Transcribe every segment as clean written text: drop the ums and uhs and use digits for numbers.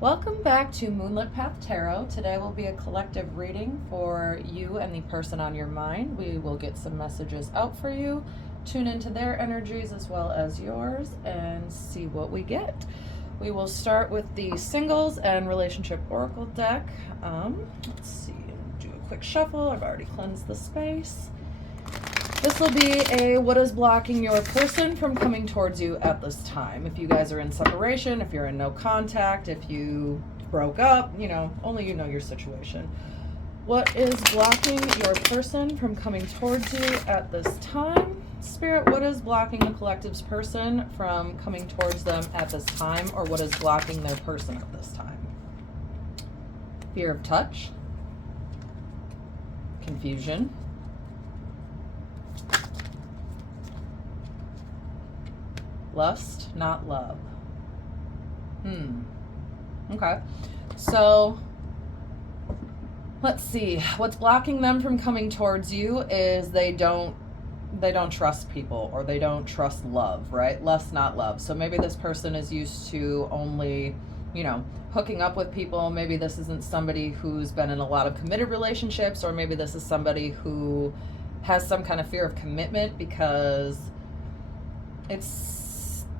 Welcome back to Moonlit Path Tarot. Today will be a collective reading for you and the person on your mind. We will get some messages out for you, tune into their energies as well as yours, and see what we get. We will start with the singles and relationship oracle deck. Let's see, do a quick shuffle. I've already cleansed the space. This will be a what is blocking your person from coming towards you at this time. If you guys are in separation, if you're in no contact, if you broke up, only you know your situation. What is blocking your person from coming towards you at this time? Spirit, what is blocking the collective's person from coming towards them at this time, or what is blocking their person at this time? Fear of touch, confusion, lust, not love. Okay. So let's see. What's blocking them from coming towards you is they don't trust people, or they don't trust love, right? Lust, not love. So maybe this person is used to only, hooking up with people. Maybe this isn't somebody who's been in a lot of committed relationships, or maybe this is somebody who has some kind of fear of commitment because it's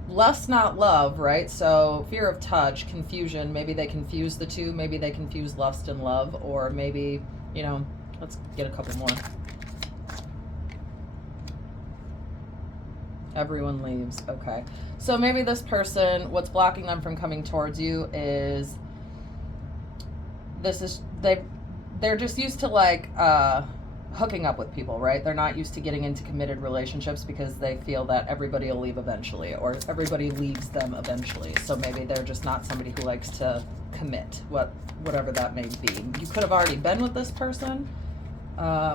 lust, not love, right? So fear of touch, confusion, maybe they confuse the two. Maybe they confuse lust and love, or maybe, let's get a couple more. Everyone leaves. Okay. So maybe this person, what's blocking them from coming towards you is they're just used to hooking up with people, right? They're not used to getting into committed relationships because they feel that everybody will leave eventually, or everybody leaves them eventually. So maybe they're just not somebody who likes to commit, whatever that may be. You could have already been with this person.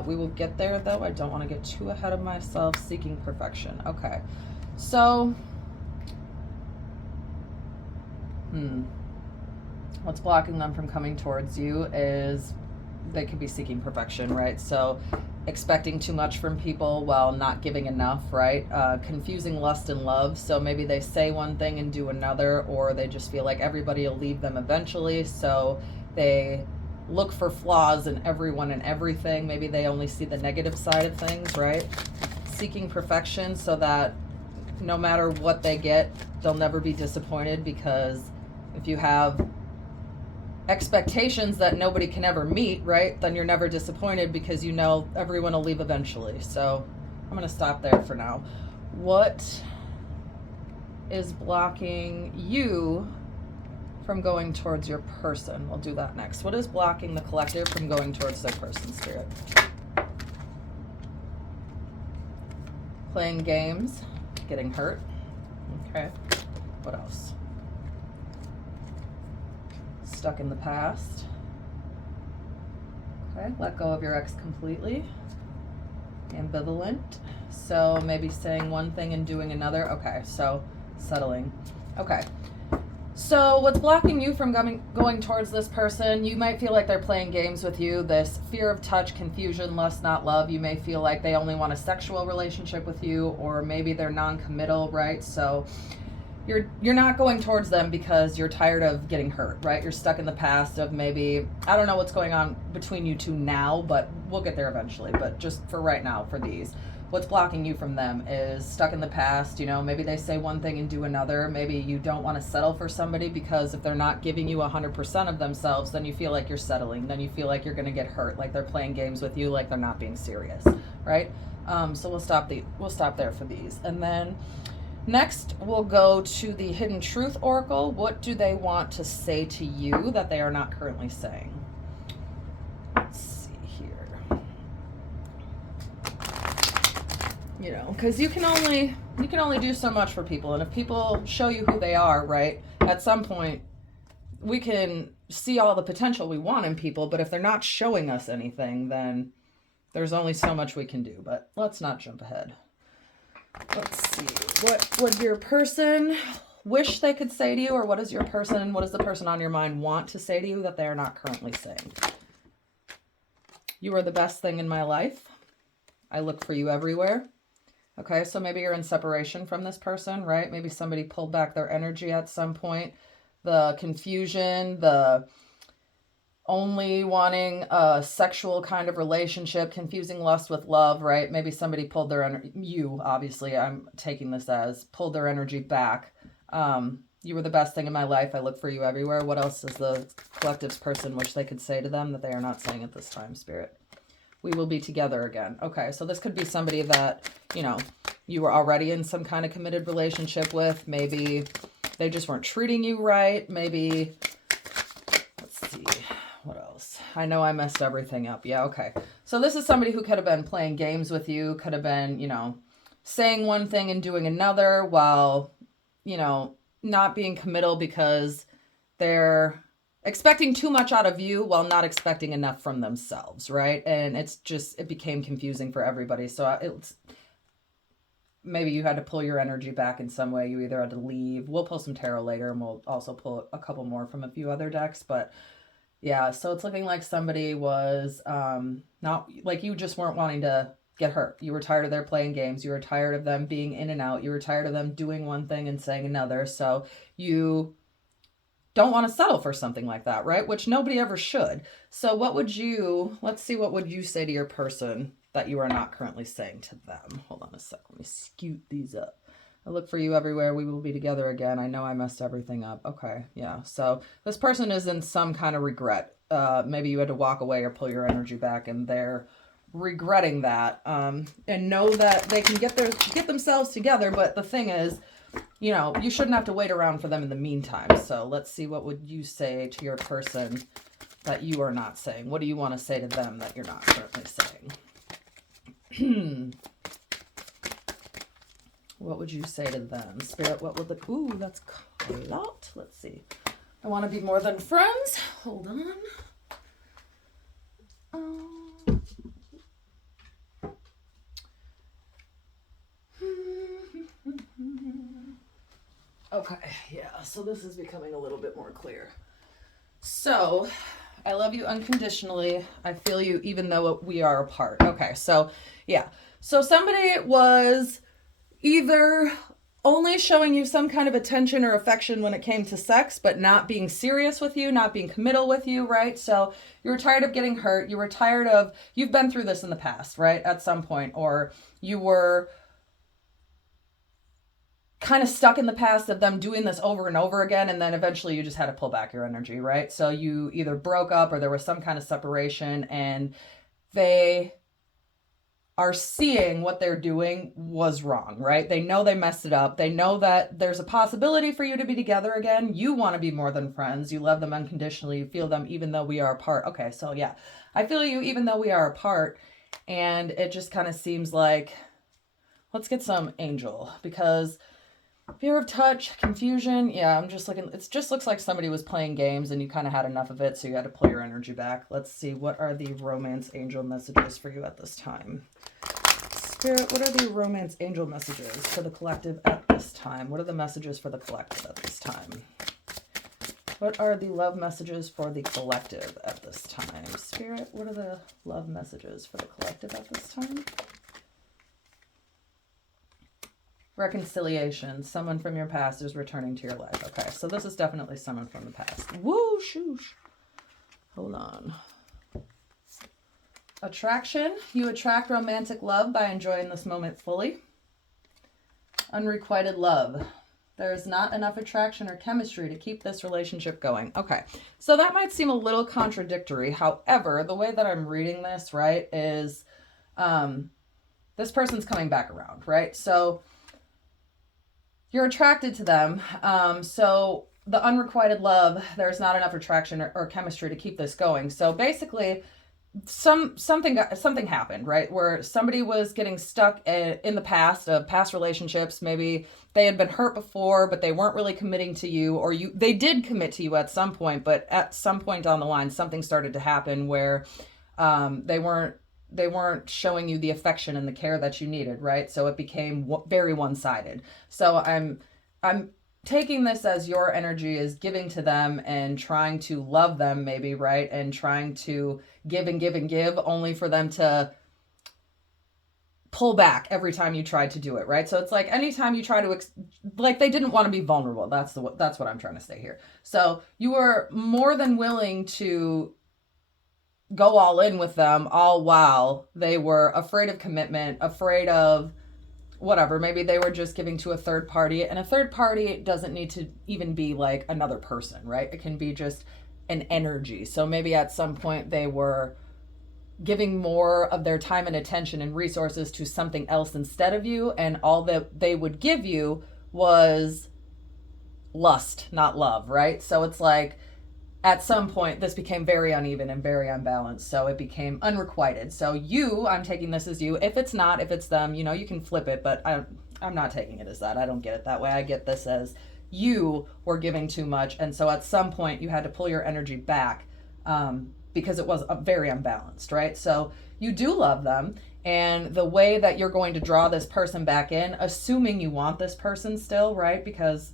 We will get there, though. I don't want to get too ahead of myself. Seeking perfection. Okay. So, what's blocking them from coming towards you is they could be seeking perfection, right? So expecting too much from people while not giving enough, right? Confusing lust and love. So maybe they say one thing and do another, or they just feel like everybody will leave them eventually. So they look for flaws in everyone and everything. Maybe they only see the negative side of things, right? Seeking perfection so that no matter what they get, they'll never be disappointed, because if you have expectations that nobody can ever meet, right, then you're never disappointed because everyone will leave eventually. So I'm going to stop there for now. What is blocking you from going towards your person? We'll do that next. What is blocking the collective from going towards their person, Spirit? Playing games, getting hurt. Okay. What else? Stuck in the past. Okay, let go of your ex completely. Ambivalent. So maybe saying one thing and doing another. Okay, so settling. Okay. So what's blocking you from going towards this person? You might feel like they're playing games with you. This fear of touch, confusion, lust, not love. You may feel like they only want a sexual relationship with you, or maybe they're non-committal, right? So you're not going towards them because you're tired of getting hurt, right? You're stuck in the past of maybe, I don't know what's going on between you two now, but we'll get there eventually. But just for right now, for these, what's blocking you from them is stuck in the past. Maybe they say one thing and do another. Maybe you don't want to settle for somebody because if they're not giving you 100% of themselves, then you feel like you're settling. Then you feel like you're going to get hurt, like they're playing games with you, like they're not being serious, right? So we'll stop there for these. And then next, we'll go to the Hidden Truth Oracle. What do they want to say to you that they are not currently saying? Let's see here. Because you can only do so much for people, and if people show you who they are, right, at some point we can see all the potential we want in people, but if they're not showing us anything, then there's only so much we can do. But let's not jump ahead. Let's see. What would your person wish they could say to you, or what does the person on your mind want to say to you that they are not currently saying? You are the best thing in my life. I look for you everywhere. Okay, so maybe you're in separation from this person, right? Maybe somebody pulled back their energy at some point. the confusion, the only wanting a sexual kind of relationship, confusing lust with love, right? Maybe somebody pulled their energy, you, obviously, I'm taking this as, pulled their energy back. You were the best thing in my life. I look for you everywhere. What else does the collective's person wish they could say to them that they are not saying at this time, Spirit? We will be together again. Okay, so this could be somebody that, you know, you were already in some kind of committed relationship with. Maybe they just weren't treating you right. Maybe, let's see, what else? I know I messed everything up. Yeah, okay. So this is somebody who could have been playing games with you, could have been, you know, saying one thing and doing another while, you know, not being committal because they're expecting too much out of you while not expecting enough from themselves, right? And it's just, it became confusing for everybody. So it's, maybe you had to pull your energy back in some way. You either had to leave. We'll pull some tarot later, and we'll also pull a couple more from a few other decks. But yeah, so it's looking like somebody was not, like you just weren't wanting to get hurt. You were tired of their playing games. You were tired of them being in and out. You were tired of them doing one thing and saying another. So you don't want to settle for something like that, right? Which nobody ever should. So what would you, let's see, what would you say to your person that you are not currently saying to them? Hold on a sec. Let me scoot these up. I look for you everywhere. We will be together again. I know I messed everything up. Okay, yeah. So this person is in some kind of regret. Maybe you had to walk away or pull your energy back, and they're regretting that. And know that they can get themselves together. But the thing is, you know, you shouldn't have to wait around for them in the meantime. So let's see, what would you say to your person that you are not saying? What do you want to say to them that you're not currently saying? What would you say to them? Spirit, what would the... Ooh, that's a lot. Let's see. I want to be more than friends. Hold on. Okay, yeah, so this is becoming a little bit more clear. So, I love you unconditionally. I feel you even though we are apart. Okay, so, yeah. So somebody was either only showing you some kind of attention or affection when it came to sex, but not being serious with you, not being committal with you, right? So you were tired of getting hurt. You were tired of, you've been through this in the past, right? At some point, or you were kind of stuck in the past of them doing this over and over again, and then eventually you just had to pull back your energy, right? So you either broke up or there was some kind of separation, and they are seeing what they're doing was wrong, right? They know they messed it up. They know that there's a possibility for you to be together again. You want to be more than friends. You love them unconditionally. You feel them even though we are apart. Okay, so yeah, I feel you even though we are apart, and it just kind of seems like, let's get some angel, because fear of touch, confusion. Yeah, I'm just looking. It just looks like somebody was playing games and you kind of had enough of it, so you had to pull your energy back. Let's see. What are the romance angel messages for you at this time? Spirit, what are the romance angel messages for the collective at this time? What are the messages for the collective at this time? What are the love messages for the collective at this time? Spirit, what are the love messages for the collective at this time? Reconciliation. Someone from your past is returning to your life. Okay, so this is definitely someone from the past. Woo, shoosh. Hold on. Attraction. You attract romantic love by enjoying this moment fully. Unrequited love. There is not enough attraction or chemistry to keep this relationship going. Okay, so that might seem a little contradictory. However, the way that I'm reading this, right, is this person's coming back around, right? So you're attracted to them. So the unrequited love, there's not enough attraction or chemistry to keep this going. So basically, something happened, right? Where somebody was getting stuck in the past of past relationships. Maybe they had been hurt before, but they weren't really committing to you, or they did commit to you at some point, but at some point down the line, something started to happen where they weren't showing you the affection and the care that you needed, right? So it became very one-sided. So I'm taking this as your energy is giving to them and trying to love them, maybe, right? And trying to give and give and give, only for them to pull back every time you tried to do it, right? So it's like anytime you try to, like they didn't want to be vulnerable. That's what I'm trying to say here. So you were more than willing to go all in with them, all while they were afraid of commitment, afraid of whatever. Maybe they were just giving to a third party, and a third party doesn't need to even be like another person, right? It can be just an energy. So maybe at some point they were giving more of their time and attention and resources to something else instead of you, and all that they would give you was lust, not love, right? So it's like at some point this became very uneven and very unbalanced, so it became unrequited. So I'm taking this as you. If it's not, if it's them, you can flip it, but I'm not taking it as that. I don't get it that way. I get this as you were giving too much, and so at some point you had to pull your energy back, because it was very unbalanced, right? So you do love them, and the way that you're going to draw this person back in, assuming you want this person still, right? Because,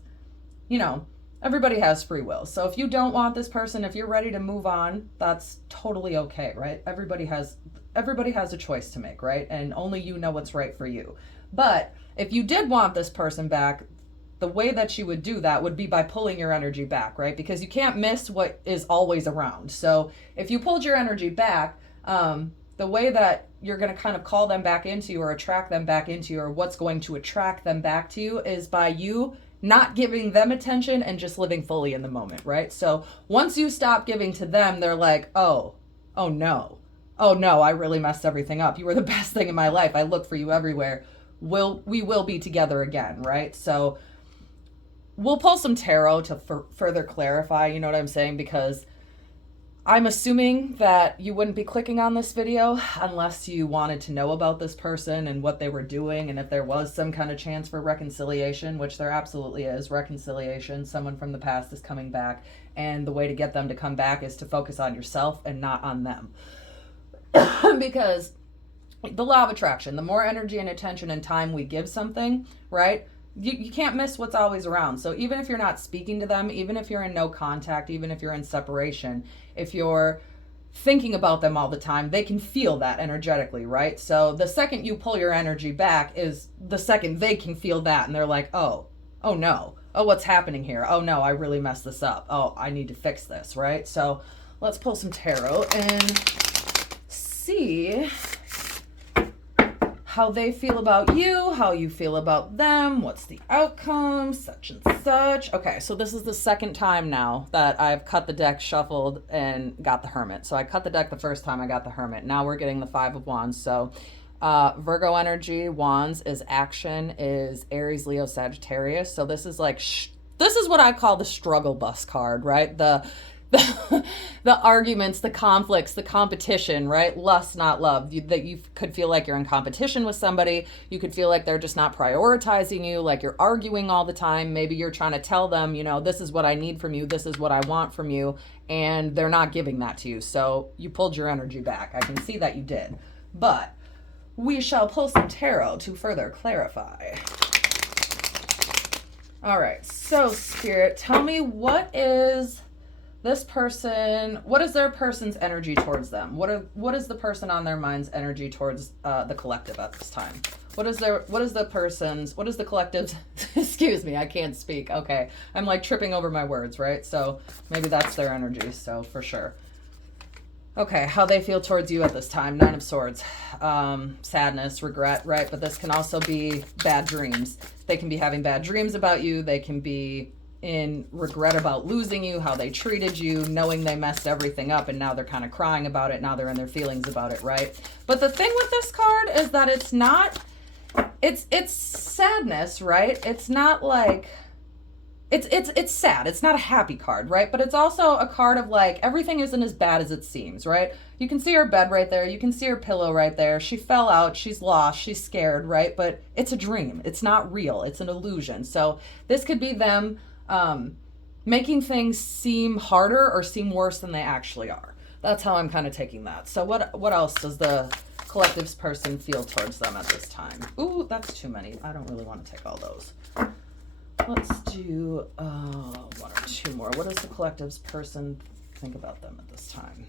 everybody has free will. So if you don't want this person, if you're ready to move on, that's totally okay, right? Everybody has a choice to make, right? And only you know what's right for you. But if you did want this person back, the way that you would do that would be by pulling your energy back, right? Because you can't miss what is always around. So if you pulled your energy back, the way that you're going to kind of call them back into you or attract them back into you, or what's going to attract them back to you, is by you not giving them attention and just living fully in the moment, right? So once you stop giving to them, they're like, oh no, I really messed everything up. You were the best thing in my life. I look for you everywhere. We will be together again, right? So we'll pull some tarot to further clarify, you know what I'm saying? Because I'm assuming that you wouldn't be clicking on this video unless you wanted to know about this person and what they were doing, and if there was some kind of chance for reconciliation, which there absolutely is. Reconciliation, someone from the past is coming back, and the way to get them to come back is to focus on yourself and not on them. Because the law of attraction, the more energy and attention and time we give something, right? You can't miss what's always around. So even if you're not speaking to them, even if you're in no contact, even if you're in separation, if you're thinking about them all the time, they can feel that energetically, right? So the second you pull your energy back is the second they can feel that, and they're like, oh no, what's happening here? Oh no, I really messed this up. Oh, I need to fix this, right? So let's pull some tarot and see how they feel about you, how you feel about them, what's the outcome, such and such. Okay, so this is the second time now that I've cut the deck, shuffled, and got the Hermit. So I cut the deck the first time, I got the Hermit. Now we're getting the Five of Wands. So Virgo energy, Wands is action, is Aries, Leo, Sagittarius. So this is like, this is what I call the struggle bus card, right? The arguments, the conflicts, the competition, right? Lust, not love. That you could feel like you're in competition with somebody. You could feel like they're just not prioritizing you, like you're arguing all the time. Maybe you're trying to tell them, this is what I need from you, this is what I want from you, and they're not giving that to you. So you pulled your energy back. I can see that you did. But we shall pull some tarot to further clarify. All right, so Spirit, tell me what is their person's energy towards them? What is the person on their mind's energy towards the collective at this time? What is the collective's, excuse me, I can't speak. Okay. I'm like tripping over my words, right? So maybe that's their energy. So for sure. Okay. How they feel towards you at this time. Nine of Swords, sadness, regret, right? But this can also be bad dreams. They can be having bad dreams about you. They can be in regret about losing you, how they treated you, knowing they messed everything up, and now they're kind of crying about it. Now they're in their feelings about it, right? But the thing with this card is that it's not, it's sadness, right? It's not like, it's sad. It's not a happy card, right? But it's also a card of like, everything isn't as bad as it seems, right? You can see her bed right there. You can see her pillow right there. She fell out. She's lost. She's scared, right? But it's a dream. It's not real. It's an illusion. So this could be them making things seem harder or seem worse than they actually are. That's how I'm kind of taking that. So what else does the collective's person feel towards them at this time? Ooh, that's too many. I don't really want to take all those. Let's do one or two more. What does the collective's person think about them at this time?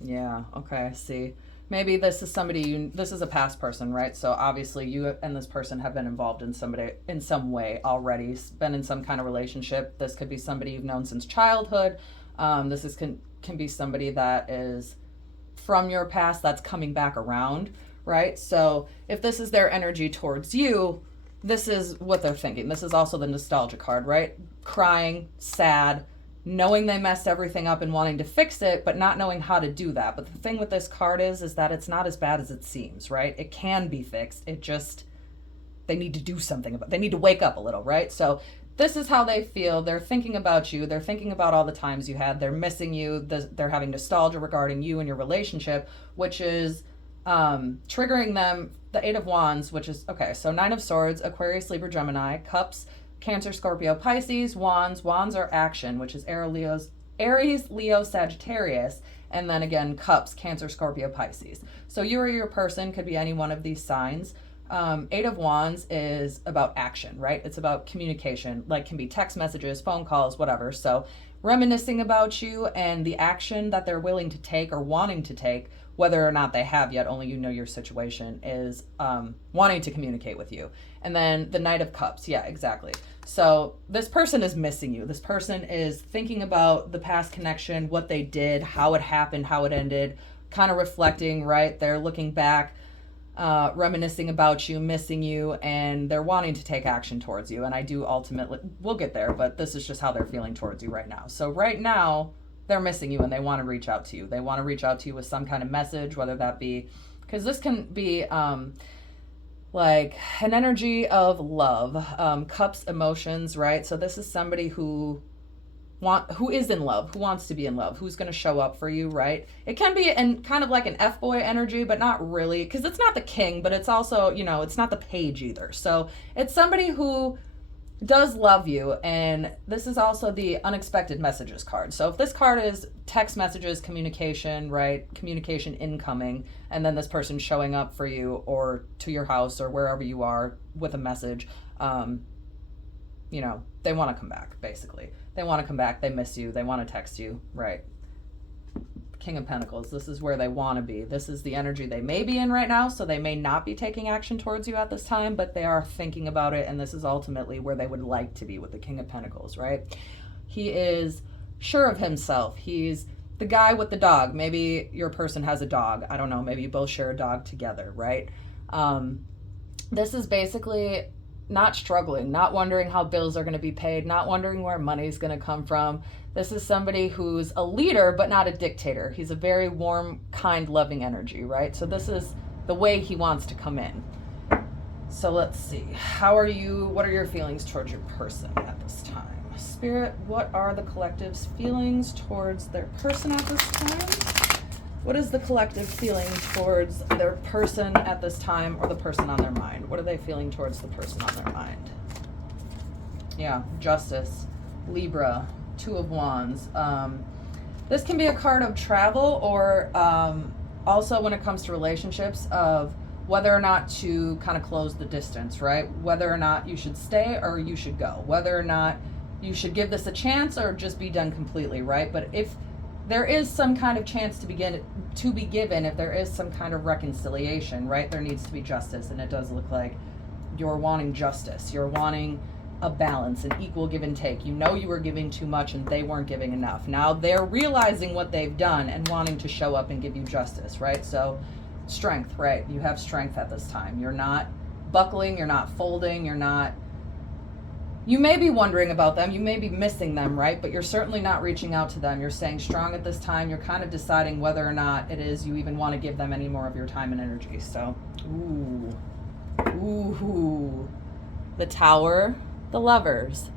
Yeah, okay, I see. maybe this is somebody this is a past person, right? So obviously you and this person have been involved in somebody in some way already, been in some kind of relationship. This could be somebody you've known since childhood. Can be somebody that is from your past that's coming back around, right? So if this is their energy towards you, this is what they're thinking. This is also the nostalgia card, right? Crying, sad, knowing they messed everything up and wanting to fix it, but not knowing how to do that. But the thing with this card is that it's not as bad as it seems, right? It can be fixed. It just, they need to do something about it. They need to wake up a little, right? So this is how they feel. They're thinking about you. They're thinking about all the times you had. They're missing you. They're having nostalgia regarding you and your relationship, which is triggering them. The Eight of Wands, which is, okay, so Nine of Swords, Aquarius, Libra, Gemini, Cups, Cancer, Scorpio, Pisces, Wands. Wands are action, which is Aries, Leo, Sagittarius, and then again, Cups, Cancer, Scorpio, Pisces. So you or your person could be any one of these signs. Eight of Wands is about action, right? It's about communication, like can be text messages, phone calls, whatever. So reminiscing about you and the action that they're willing to take or wanting to take, whether or not they have yet, only you know your situation, is wanting to communicate with you. And then the Knight of Cups. Yeah, exactly. So this person is missing you. This person is thinking about the past connection, what they did, how it happened, how it ended, kind of reflecting, right? They're looking back, reminiscing about you, missing you, and they're wanting to take action towards you. And I do ultimately, we'll get there, but this is just how they're feeling towards you right now. So right now, they're missing you and they want to reach out to you. They want to reach out to you with some kind of message, whether that be, because this can be like an energy of love, cups, emotions, right? So this is somebody who is in love, who wants to be in love, who's going to show up for you, right? It can be kind of like an F-boy energy, but not really, because it's not the king, but it's also, it's not the page either. So it's somebody who does love you, and this is also the unexpected messages card. So if this card is text messages, communication, right? Communication incoming, and then this person showing up for you or to your house or wherever you are with a message, they want to come back, basically. They want to come back, they miss you, they want to text you, right? King of Pentacles, this is where they want to be. This is the energy they may be in right now, so they may not be taking action towards you at this time, but they are thinking about it, and this is ultimately where they would like to be with the King of Pentacles, right? He is sure of himself. He's the guy with the dog. Maybe your person has a dog. I don't know. Maybe you both share a dog together, right? This is basically not struggling, not wondering how bills are going to be paid, not wondering where money's going to come from. This is somebody who's a leader, but not a dictator. He's a very warm, kind, loving energy, right? So this is the way he wants to come in. So let's see. What are your feelings towards your person at this time? Spirit, what are the collective's feelings towards their person at this time? What is the collective feeling towards their person at this time, or the person on their mind? What are they feeling towards the person on their mind? Yeah, Justice, Libra, Two of Wands. This can be a card of travel, or also when it comes to relationships, of whether or not to kind of close the distance, right? Whether or not you should stay or you should go. Whether or not you should give this a chance or just be done completely, right? But if there is some kind of chance to be given, if there is some kind of reconciliation, right, there needs to be justice. And it does look like you're wanting justice. You're wanting a balance, an equal give and take. You know you were giving too much and they weren't giving enough. Now they're realizing what they've done and wanting to show up and give you justice, right? So strength, right? You have strength at this time. You're not buckling, you're not folding, you may be wondering about them, you may be missing them, right? But you're certainly not reaching out to them. You're staying strong at this time. You're kind of deciding whether or not it is you even want to give them any more of your time and energy. So, the Tower, the Lovers.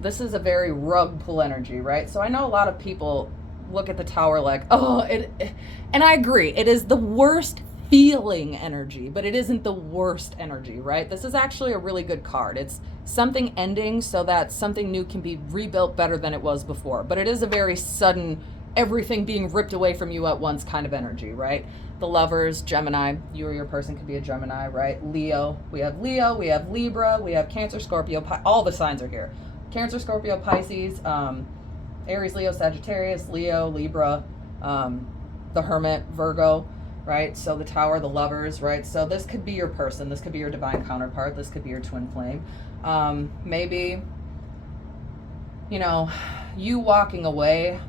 This is a very rug pull energy, right? So I know a lot of people look at the Tower like, and I agree, it is the worst feeling energy, but it isn't the worst energy, right? This is actually a really good card. It's something ending so that something new can be rebuilt better than it was before. But it is a very sudden, everything being ripped away from you at once kind of energy, right? The Lovers, Gemini, you or your person could be a Gemini, right? Leo, we have Libra, we have Cancer, Scorpio, all the signs are here. Cancer, Scorpio, Pisces, Aries, Leo, Sagittarius, Leo, Libra, the Hermit, Virgo, right? So the Tower, the Lovers, right? So this could be your person. This could be your divine counterpart. This could be your twin flame. Maybe, you know, you walking away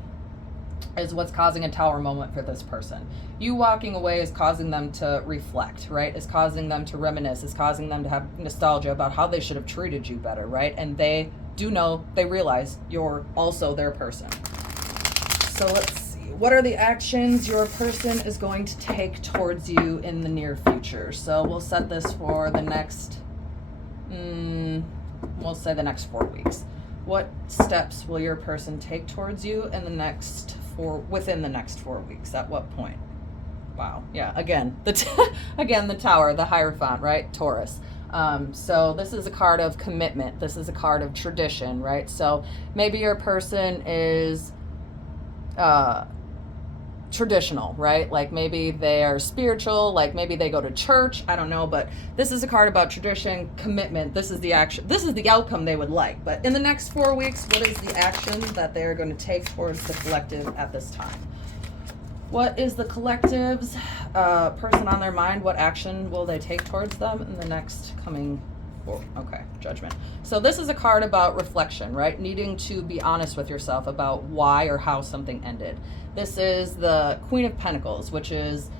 is what's causing a Tower moment for this person. You walking away is causing them to reflect, right? Is causing them to reminisce, is causing them to have nostalgia about how they should have treated you better, right? And they do know, they realize you're also their person. So let's see. What are the actions your person is going to take towards you in the near future? So we'll set this for the next, we'll say the next 4 weeks. What steps will your person take towards you in the next within the next 4 weeks? At what point? Wow. Yeah. Again, again, the Tower, the Hierophant, right? Taurus. So this is a card of commitment. This is a card of tradition, right? So maybe your person is traditional, right? Like maybe they are spiritual, like maybe they go to church, I don't know, but this is a card about tradition, commitment. This is the action, this is the outcome they would like. But in the next 4 weeks, what is the action that they're going to take towards the collective at this time? What is the collective's person on their mind? What action will they take towards them in the next coming? Okay, Judgment. So this is a card about reflection, right? Needing to be honest with yourself about why or how something ended. This is the Queen of Pentacles, which is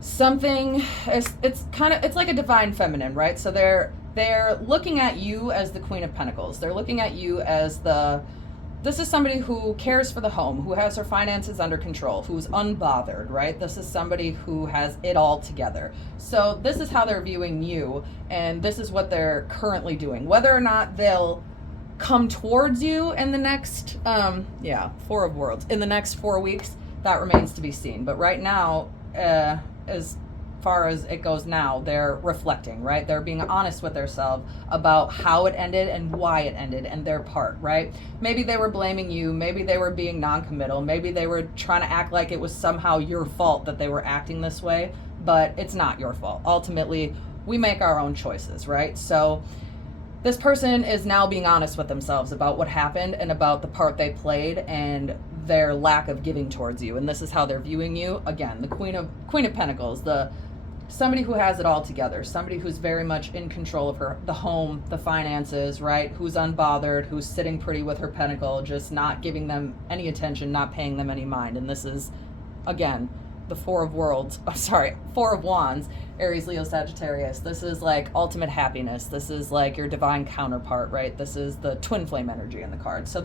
something, it's like a divine feminine, right? So they're looking at you as the Queen of Pentacles. They're looking at you as this is somebody who cares for the home, who has her finances under control, who's unbothered, right? This is somebody who has it all together. So this is how they're viewing you, and this is what they're currently doing. Whether or not they'll come towards you in the next, Four of Worlds, in the next 4 weeks, that remains to be seen. But right now, as far as it goes now, they're reflecting, right? They're being honest with themselves about how it ended and why it ended and their part, right? Maybe they were blaming you, maybe they were being non-committal, maybe they were trying to act like it was somehow your fault that they were acting this way, but it's not your fault. Ultimately, we make our own choices, right? So this person is now being honest with themselves about what happened and about the part they played and their lack of giving towards you. And this is how they're viewing you. Again, the Queen of Pentacles, somebody who has it all together, somebody who's very much in control of the home, the finances, right? Who's unbothered, who's sitting pretty with her pentacle, just not giving them any attention, not paying them any mind. And this is, again, the Four of Wands, Aries, Leo, Sagittarius. This is like ultimate happiness. This is like your divine counterpart, right? This is the twin flame energy in the card. So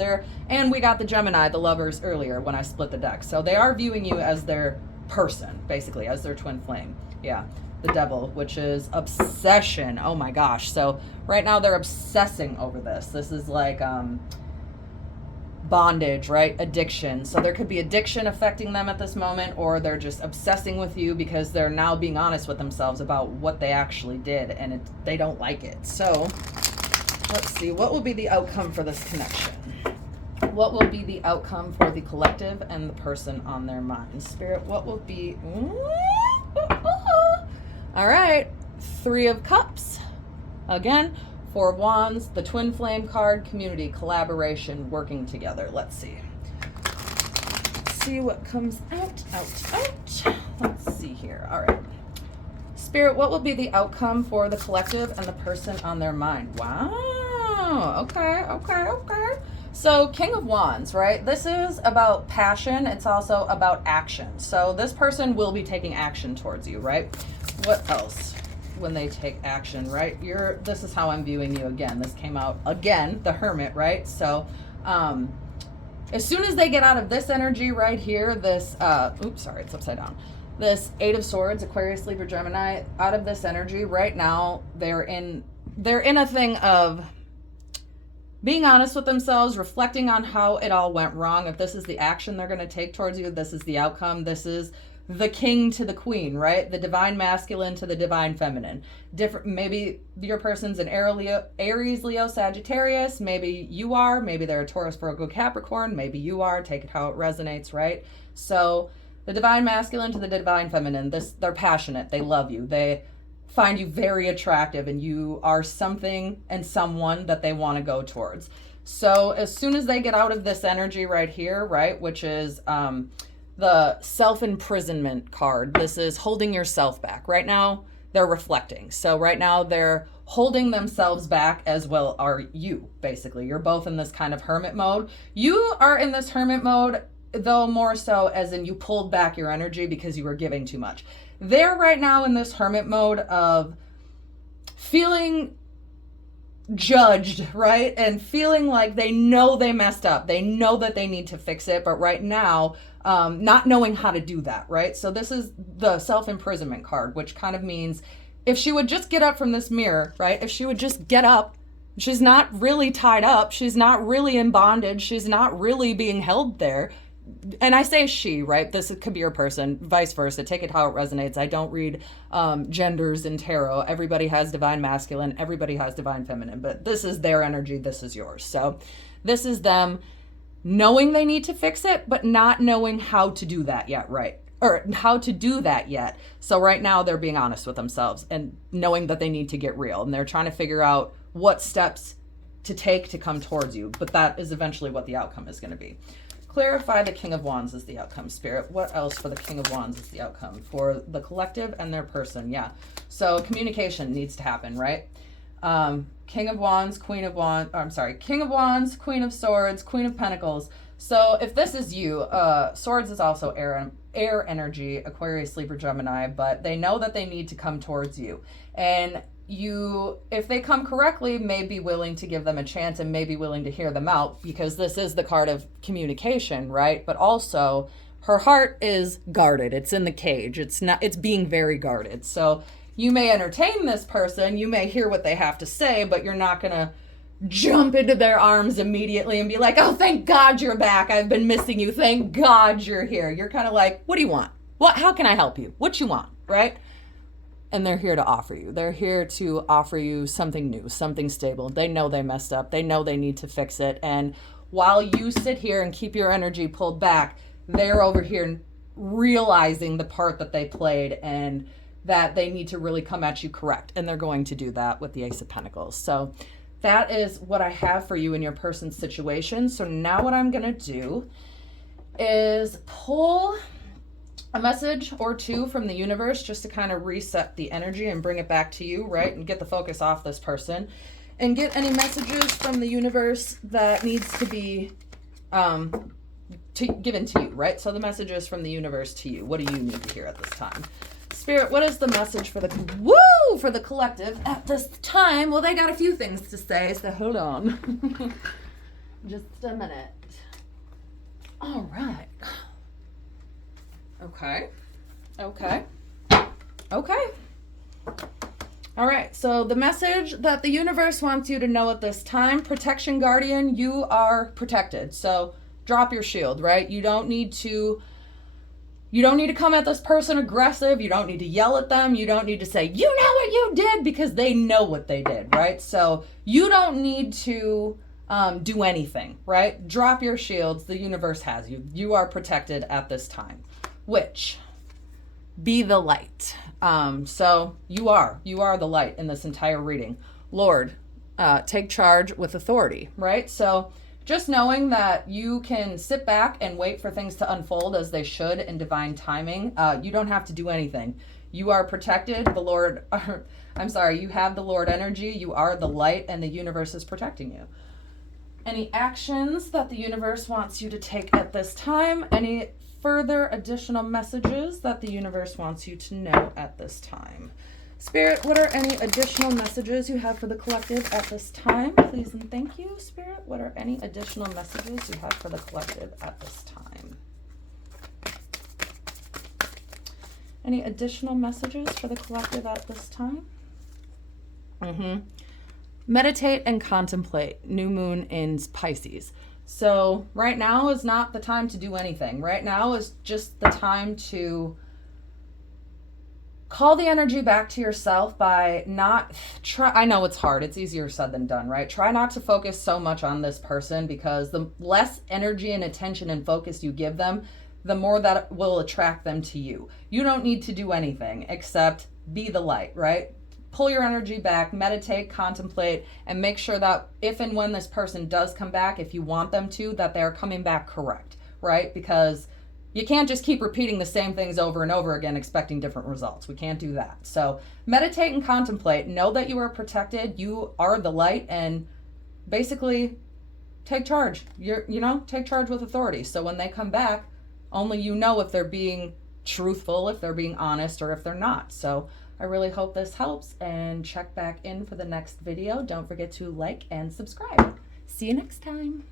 and we got the Gemini, the Lovers, earlier when I split the deck. So they are viewing you as their person, basically, as their twin flame. Yeah, the Devil, which is obsession. Oh my gosh. So right now they're obsessing over this. This is like bondage, right? Addiction. So there could be addiction affecting them at this moment, or they're just obsessing with you because they're now being honest with themselves about what they actually did, and they don't like it. So let's see, what will be the outcome for this connection? What will be the outcome for the collective and the person on their mind? Spirit, what will be... All right, Three of Cups. Again, Four of Wands, the twin flame card, community, collaboration, working together. Let's see. See what comes out. Let's see here. All right. Spirit, what will be the outcome for the collective and the person on their mind? Wow. Okay. So King of Wands, right? This is about passion. It's also about action. So this person will be taking action towards you, right? What else when they take action, right? This is how I'm viewing you again. This came out again, the Hermit, right? So as soon as they get out of this energy right here, this, it's upside down. This Eight of Swords, Aquarius, Libra, Gemini, out of this energy right now, they're in a thing of being honest with themselves, reflecting on how it all went wrong. If this is the action they're going to take towards you, this is the outcome. This is the king to the queen, right? The divine masculine to the divine feminine. Maybe your person's an Aries, Leo, Sagittarius. Maybe you are. Maybe they're a Taurus, Virgo, Capricorn. Maybe you are. Take it how it resonates, right? So the divine masculine to the divine feminine. They're passionate. They love you. They find you very attractive, and you are something and someone that they want to go towards. So as soon as they get out of this energy right here, right, which is the self-imprisonment card. This is holding yourself back. Right now, they're reflecting. So right now, they're holding themselves back, as well are you, basically. You're both in this kind of hermit mode. You are in this hermit mode, though more so as in you pulled back your energy because you were giving too much. They're right now in this hermit mode of feeling judged, right? And feeling like they know they messed up. They know that they need to fix it, but right now, not knowing how to do that, right? So this is the self-imprisonment card, which kind of means if she would just get up from this mirror, right? If she would just get up, she's not really tied up. She's not really in bondage. She's not really being held there. And I say she, right? This could be your person, vice versa. Take it how it resonates. I don't read genders in tarot. Everybody has divine masculine. Everybody has divine feminine. But this is their energy. This is yours. So this is them knowing they need to fix it, but not knowing how to do that yet, right? Or how to do that yet. So right now they're being honest with themselves and knowing that they need to get real. And they're trying to figure out what steps to take to come towards you. But that is eventually what the outcome is going to be. Clarify the King of Wands is the outcome, Spirit. What else for the King of Wands is the outcome? For the collective and their person, yeah. So communication needs to happen, right? King of Wands, Queen of Wands, King of Wands, Queen of Swords, Queen of Pentacles. So if this is you, Swords is also air energy, Aquarius, Libra, Gemini, but they know that they need to come towards you. And you, if they come correctly, may be willing to give them a chance and may be willing to hear them out, because this is the card of communication, right? But also her heart is guarded. It's in the cage. It's being very guarded. So you may entertain this person, you may hear what they have to say, but you're not going to jump into their arms immediately and be like, oh, thank God you're back. I've been missing you. Thank God you're here. You're kind of like, what do you want? How can I help you? What you want, right? And they're here to offer you. They're here to offer you something new, something stable. They know they messed up. They know they need to fix it. And while you sit here and keep your energy pulled back, they're over here realizing the part that they played and that they need to really come at you correct. And they're going to do that with the Ace of Pentacles. So that is what I have for you in your person's situation. So now what I'm going to do is pull a message or two from the universe just to kind of reset the energy and bring it back to you, right? And get the focus off this person and get any messages from the universe that needs to be given to you, right? So the messages from the universe to you. What do you need to hear at this time? Spirit, what is the message for the collective at this time? Well, they got a few things to say, so hold on. Just a minute. All right. Okay. All right, so the message that the universe wants you to know at this time, protection guardian, you are protected. So drop your shield, right? You don't need to come at this person aggressive. You don't need to yell at them. You don't need to say, you know what you did, because they know what they did, right? So you don't need to do anything, right? Drop your shields. The universe has you. You are protected at this time. Which, be the light. So you are the light in this entire reading. Lord, take charge with authority, right? So just knowing that you can sit back and wait for things to unfold as they should in divine timing. You don't have to do anything. You are protected. The Lord, you have the Lord energy. You are the light, and the universe is protecting you. Any actions that the universe wants you to take at this time? Any further additional messages that the universe wants you to know at this time? Spirit, what are any additional messages you have for the collective at this time? Please and thank you, Spirit. What are any additional messages you have for the collective at this time? Any additional messages for the collective at this time? Meditate and contemplate. New moon in Pisces. So right now is not the time to do anything. Right now is just the time to call the energy back to yourself by I know it's hard. It's easier said than done, right? Try not to focus so much on this person, because the less energy and attention and focus you give them, the more that will attract them to you. You don't need to do anything except be the light, right? Pull your energy back, meditate, contemplate, and make sure that if and when this person does come back, if you want them to, that they're coming back correct, right? Because you can't just keep repeating the same things over and over again expecting different results. We can't do that. So meditate and contemplate. Know that you are protected. You are the light, and basically take charge. Take charge with authority. So when they come back, only you know if they're being truthful, if they're being honest, or if they're not. So I really hope this helps, and check back in for the next video. Don't forget to like and subscribe. See you next time.